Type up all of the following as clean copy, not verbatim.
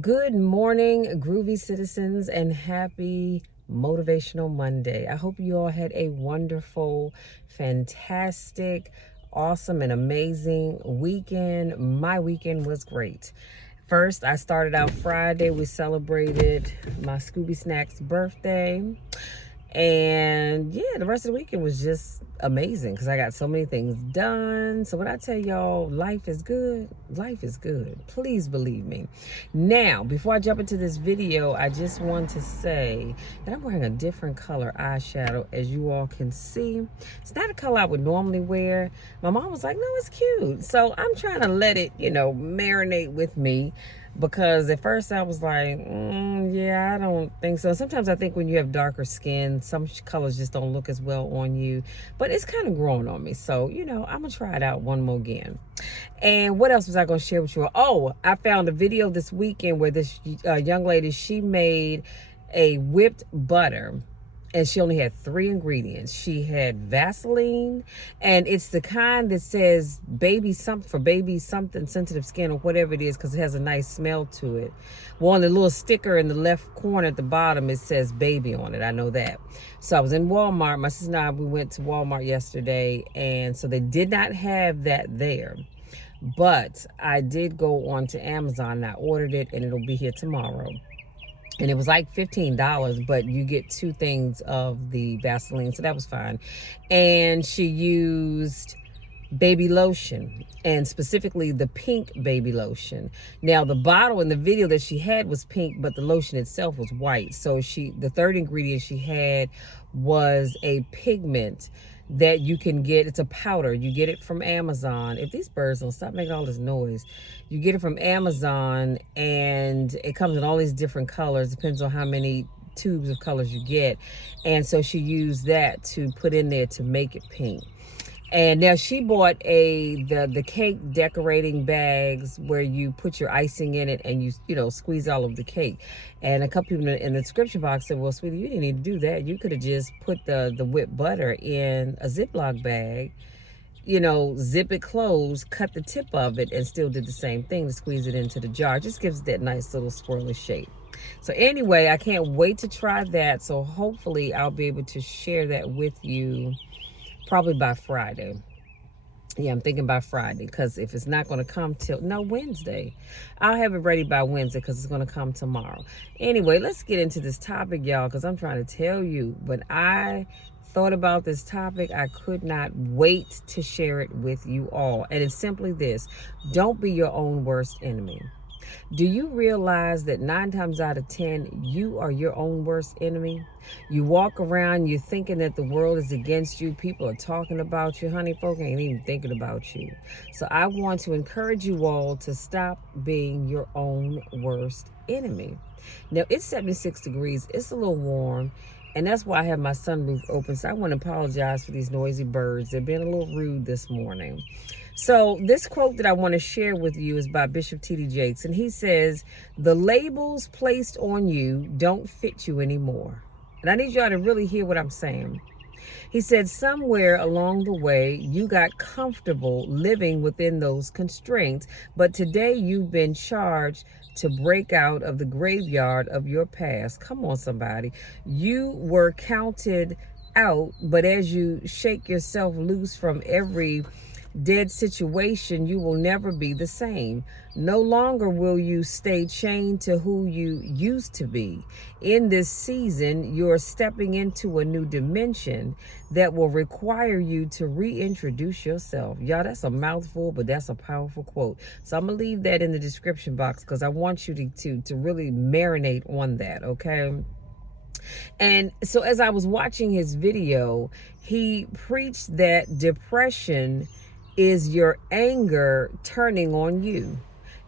Good morning, groovy citizens, and happy Motivational Monday. I hope you all had a wonderful, fantastic, awesome, and amazing weekend. My weekend was great. First, I started out Friday. We celebrated my Scooby Snack's birthday. And yeah, the rest of the weekend was just amazing because I got so many things done. So when I tell y'all life is good, life is good. Please believe me. Now, before I jump into this video, I just want to say that I'm wearing a different color eyeshadow, as you all can see. It's not a color I would normally wear. My mom was like, no, it's cute. So I'm trying to let it, marinate with me. Because at first I was like, yeah, I don't think so. Sometimes I think when you have darker skin, some colors just don't look as well on you. But it's kind of growing on me. So, I'm going to try it out one more again. And what else was I going to share with you? Oh, I found a video this weekend where this young lady, she made a whipped butter. And she only had 3 ingredients. She had Vaseline, and it's the kind that says baby something sensitive skin or whatever it is, because it has a nice smell to it. Well, on the little sticker in the left corner at the bottom, it says baby on it. I know that. So I was in Walmart. My sister and I, we went to Walmart yesterday, and so they did not have that there. But I did go on to Amazon and I ordered it, and it'll be here tomorrow. And it was like $15, but you get 2 things of the Vaseline, so that was fine. And she used baby lotion, and specifically the pink baby lotion. Now, the bottle in the video that she had was pink, but the lotion itself was white. So the third ingredient she had was a pigment that you can get. It's a powder. You get it from Amazon. If these birds don't stop making all this noise, you get it from Amazon, and it comes in all these different colors. Depends on how many tubes of colors you get. And so she used that to put in there to make it pink. And now she bought the cake decorating bags where you put your icing in it and you squeeze all of the cake. And a couple people in the description box said, well, sweetie, you didn't need to do that. You could have just put the whipped butter in a Ziploc bag, zip it closed, cut the tip of it, and still did the same thing to squeeze it into the jar. It just gives it that nice little swirly shape. So anyway, I can't wait to try that. So hopefully I'll be able to share that with you probably by Friday. Yeah, I'm thinking by Friday, because if it's not going to come till Wednesday, I'll have it ready by Wednesday, because it's going to come tomorrow. Anyway, let's get into this topic, y'all, because I'm trying to tell you, when I thought about this topic, I could not wait to share it with you all. And it's simply this: don't be your own worst enemy. Do you realize that 9 times out of 10, you are your own worst enemy? You walk around, you're thinking that the world is against you. People are talking about you. Honey, folk ain't even thinking about you. So I want to encourage you all to stop being your own worst enemy. Now, it's 76 degrees. It's a little warm. And that's why I have my sunroof open. So I want to apologize for these noisy birds. They're being a little rude this morning. So this quote that I want to share with you is by Bishop T.D. Jakes. And he says, the labels placed on you don't fit you anymore. And I need y'all to really hear what I'm saying. He said, somewhere along the way, you got comfortable living within those constraints. But today you've been charged to break out of the graveyard of your past. Come on, somebody. You were counted out, but as you shake yourself loose from every dead situation, you will never be the same. No longer will you stay chained to who you used to be. In this season, you're stepping into a new dimension that will require you to reintroduce yourself. Y'all, that's a mouthful, but that's a powerful quote. So I'm gonna leave that in the description box, because I want you to really marinate on that, okay? And so as I was watching his video, he preached that depression is your anger turning on you.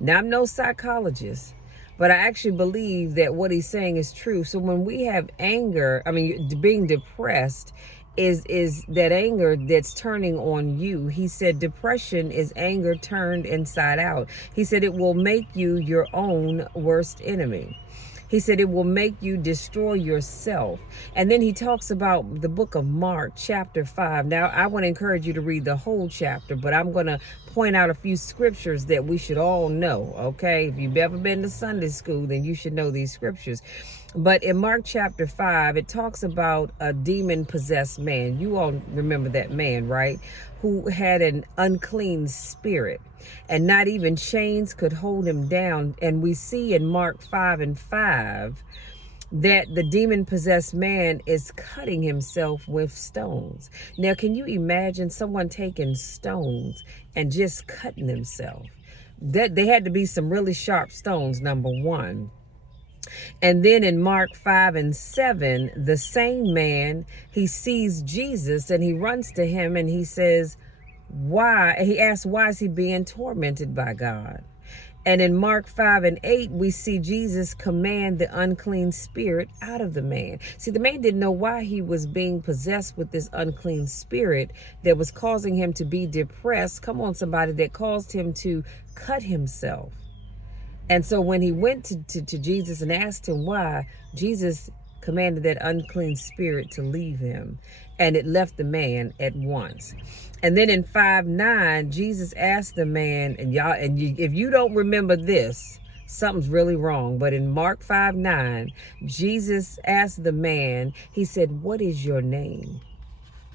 Now, I'm no psychologist, but I actually believe that what he's saying is true. So when we have anger, being depressed is that anger that's turning on you. He said depression is anger turned inside out. He said it will make you your own worst enemy. He said it will make you destroy yourself. And then he talks about the book of Mark, chapter 5. Now, I want to encourage you to read the whole chapter, but I'm going to point out a few scriptures that we should all know, okay? If you've ever been to Sunday school, then you should know these scriptures. But in Mark chapter 5, it talks about a demon-possessed man. You all remember that man, right? Who had an unclean spirit, and not even chains could hold him down. And we see in Mark 5:5 that the demon-possessed man is cutting himself with stones. Now, can you imagine someone taking stones and just cutting themselves? That they had to be some really sharp stones, number one. And then in Mark 5:7, the same man, he sees Jesus and he runs to him and he says, why? He asks, why is he being tormented by God? And in Mark 5:8, we see Jesus command the unclean spirit out of the man. See, the man didn't know why he was being possessed with this unclean spirit that was causing him to be depressed. Come on, somebody, that caused him to cut himself. And so when he went to Jesus and asked him why, Jesus commanded that unclean spirit to leave him, and it left the man at once. And then in 5:9, Jesus asked the man, if you don't remember this, something's really wrong. But in Mark 5:9, Jesus asked the man, he said, what is your name?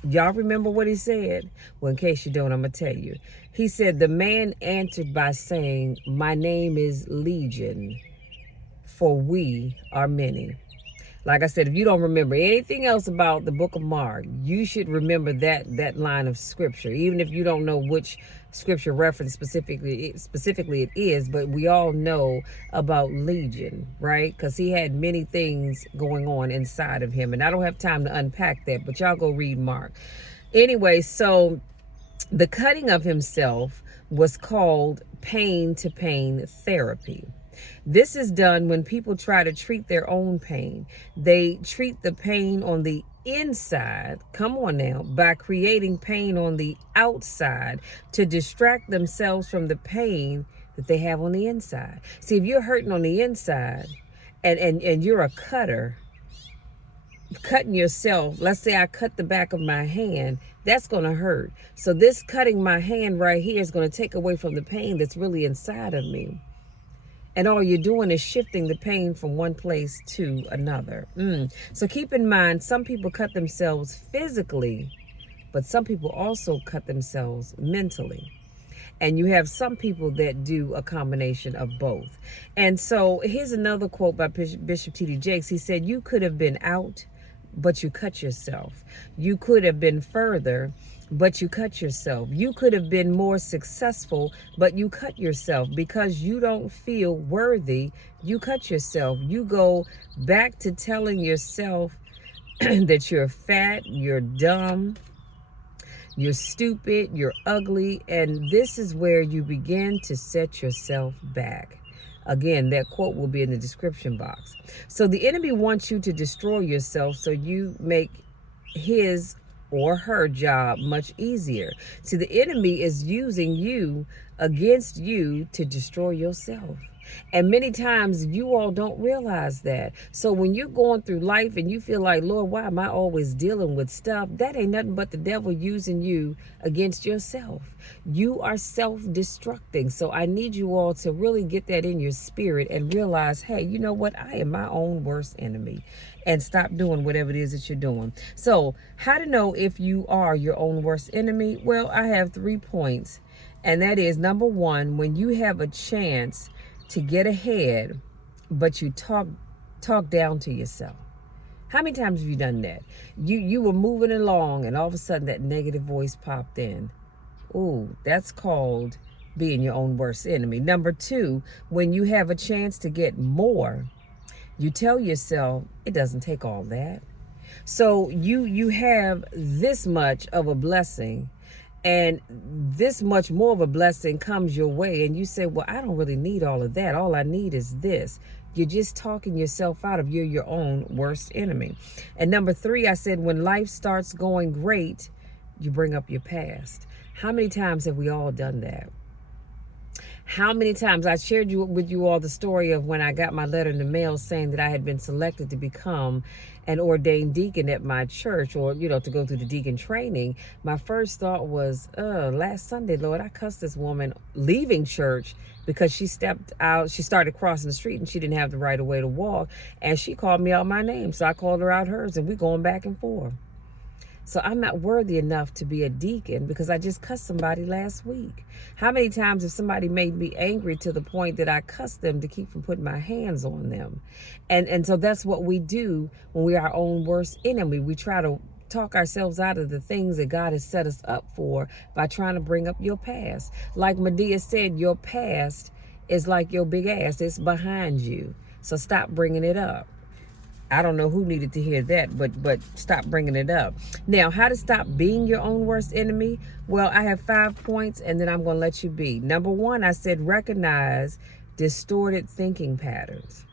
Y'all remember what he said? Well, in case you don't, I'm going to tell you. He said, the man answered by saying, my name is Legion, for we are many. Like I said, if you don't remember anything else about the book of Mark, you should remember that line of scripture, even if you don't know which scripture reference specifically it is. But we all know about Legion, right? Because he had many things going on inside of him. And I don't have time to unpack that, but y'all go read Mark. Anyway, so the cutting of himself was called pain-to-pain therapy. This is done when people try to treat their own pain. They treat the pain on the inside, come on now, by creating pain on the outside to distract themselves from the pain that they have on the inside. See, if you're hurting on the inside and you're a cutter, cutting yourself, let's say I cut the back of my hand, that's going to hurt. So this cutting my hand right here is going to take away from the pain that's really inside of me. And all you're doing is shifting the pain from one place to another. So keep in mind, some people cut themselves physically, but some people also cut themselves mentally. And you have some people that do a combination of both. And so here's another quote by Bishop T.D. Jakes. He said, you could have been out, but you cut yourself. You could have been further, but you cut yourself. You could have been more successful, but you cut yourself because you don't feel worthy. You cut yourself. You go back to telling yourself that you're fat, you're dumb, you're stupid, you're ugly, and this is where you begin to set yourself back. Again, that quote will be in the description box. So the enemy wants you to destroy yourself so you make his or her job much easier. See, the enemy is using you against you to destroy yourself. And many times you all don't realize that. So when you're going through life and you feel like, Lord, why am I always dealing with stuff? That ain't nothing but the devil using you against yourself. You are self-destructing. So I need you all to really get that in your spirit and realize, hey, you know what? I am my own worst enemy. And stop doing whatever it is that you're doing. So how to know if you are your own worst enemy? Well, I have 3 points. And that is, number one, when you have a chance to get ahead, but you talk down to yourself. How many times have you done that? You were moving along and all of a sudden that negative voice popped in. Ooh, that's called being your own worst enemy. Number 2, when you have a chance to get more, you tell yourself it doesn't take all that. So you have this much of a blessing, and this much more of a blessing comes your way, and you say, well, I don't really need all of that. All I need is this. You're just talking yourself out of you're your own worst enemy. And number 3, I said, when life starts going great, you bring up your past. How many times have we all done that? How many times I shared with you all the story of when I got my letter in the mail saying that I had been selected to become an ordained deacon at my church, or, to go through the deacon training. My first thought was, last Sunday, Lord, I cussed this woman leaving church because she stepped out. She started crossing the street and she didn't have the right of way to walk. And she called me out my name. So I called her out hers, and we're going back and forth. So I'm not worthy enough to be a deacon because I just cussed somebody last week. How many times have somebody made me angry to the point that I cussed them to keep from putting my hands on them? And so that's what we do when we are our own worst enemy. We try to talk ourselves out of the things that God has set us up for by trying to bring up your past. Like Medea said, your past is like your big ass. It's behind you. So stop bringing it up. I don't know who needed to hear that, but stop bringing it up. Now, how to stop being your own worst enemy? Well, I have 5 points, and then I'm going to let you be. Number 1, I said recognize distorted thinking patterns.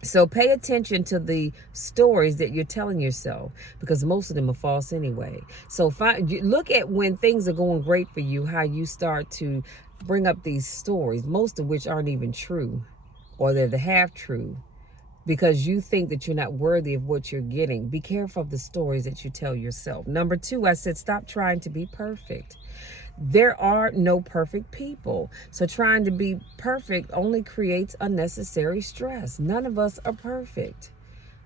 So pay attention to the stories that you're telling yourself, because most of them are false anyway. So look at when things are going great for you, how you start to bring up these stories, most of which aren't even true, or they're the half true, because you think that you're not worthy of what you're getting. Be careful of the stories that you tell yourself. Number 2, I said stop trying to be perfect. There are no perfect people. So trying to be perfect only creates unnecessary stress. None of us are perfect.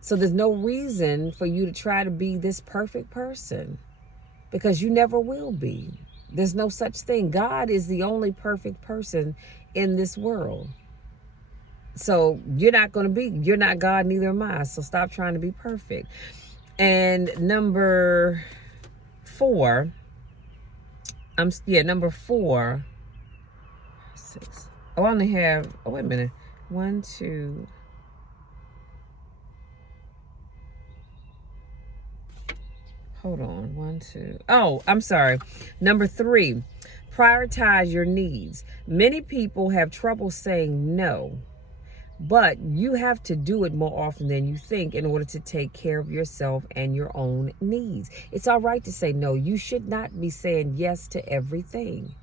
So there's no reason for you to try to be this perfect person, because you never will be. There's no such thing. God is the only perfect person in this world. So you're not God, neither am I. So stop trying to be perfect. And number 4, number 4, 6. Oh, I only have, wait a minute. 1, 2. Hold on. 1, 2. Oh, I'm sorry. Number 3, prioritize your needs. Many people have trouble saying no, but you have to do it more often than you think in order to take care of yourself and your own needs. It's all right to say no. You should not be saying yes to everything.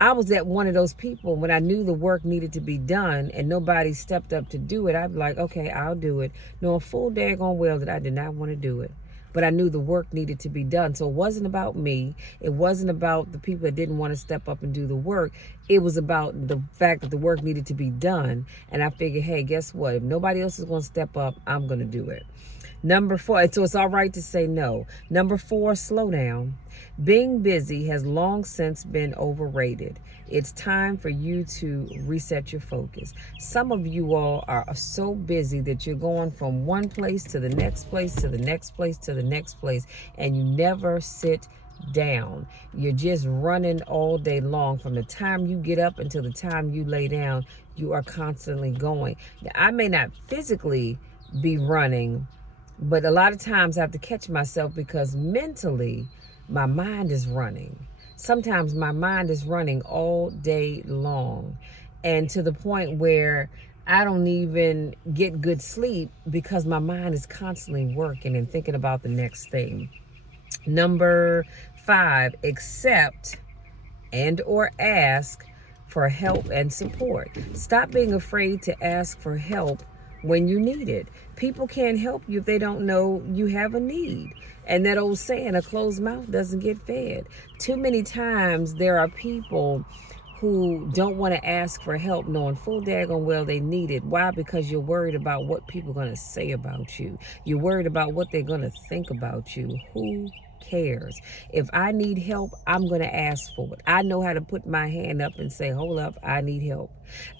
I was at one of those people when I knew the work needed to be done and nobody stepped up to do it. I'd be like, okay, I'll do it. Knowing full daggone well that I did not want to do it. But I knew the work needed to be done. So it wasn't about me. It wasn't about the people that didn't want to step up and do the work. It was about the fact that the work needed to be done. And I figured, hey, guess what? If nobody else is going to step up, I'm going to do it. Number 4, so it's all right to say no. Number 4, slow down. Being busy has long since been overrated. It's time for you to reset your focus. Some of you all are so busy that you're going from one place to the next place, to the next place, to the next place, and you never sit down. You're just running all day long. From the time you get up until the time you lay down, you are constantly going. Now, I may not physically be running, but a lot of times I have to catch myself because mentally my mind is running. Sometimes my mind is running all day long, and to the point where I don't even get good sleep because my mind is constantly working and thinking about the next thing. Number 5, accept and or ask for help and support. Stop being afraid to ask for help when you need it. People can't help you if they don't know you have a need. And that old saying, a closed mouth doesn't get fed. Too many times there are people who don't want to ask for help knowing full daggone well they need it. Why? Because you're worried about what people are going to say about you. You're worried about what they're going to think about you. Who cares? If I need help, I'm going to ask for it. I know how to put my hand up and say, hold up, I need help.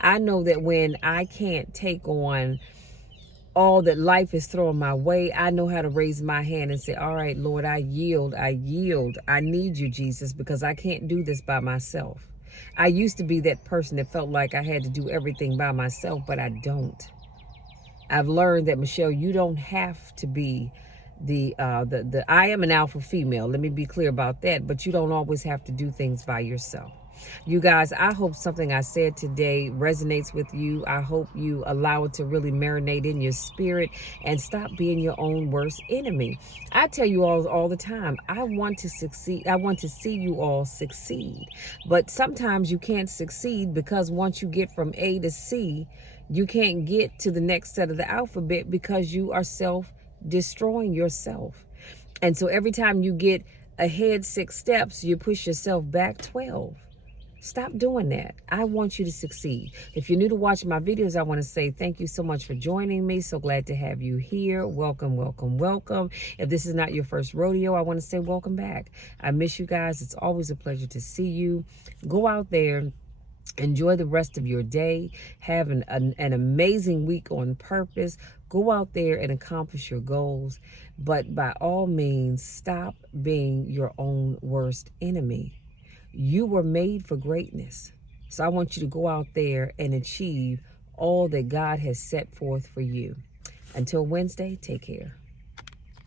I know that when I can't take on all that life is throwing my way, I know how to raise my hand and say, all right, Lord, I yield. I need you, Jesus, because I can't do this by myself. I used to be that person that felt like I had to do everything by myself, but I don't. I've learned that, Michelle, you don't have to be the I am an alpha female. Let me be clear about that, but you don't always have to do things by yourself. You guys, I hope something I said today resonates with you. I hope you allow it to really marinate in your spirit and stop being your own worst enemy. I tell you all the time, I want to succeed. I want to see you all succeed. But sometimes you can't succeed because once you get from A to C, you can't get to the next set of the alphabet because you are self-destroying yourself. And so every time you get ahead 6 steps, you push yourself back 12. Stop doing that. I want you to succeed. If you're new to watching my videos, I want to say thank you so much for joining me. So glad to have you here. Welcome, welcome, welcome. If this is not your first rodeo, I want to say welcome back. I miss you guys. It's always a pleasure to see you. Go out there. Enjoy the rest of your day. Have an amazing week on purpose. Go out there and accomplish your goals. But by all means, stop being your own worst enemy. You were made for greatness. So I want you to go out there and achieve all that God has set forth for you. Until Wednesday, take care.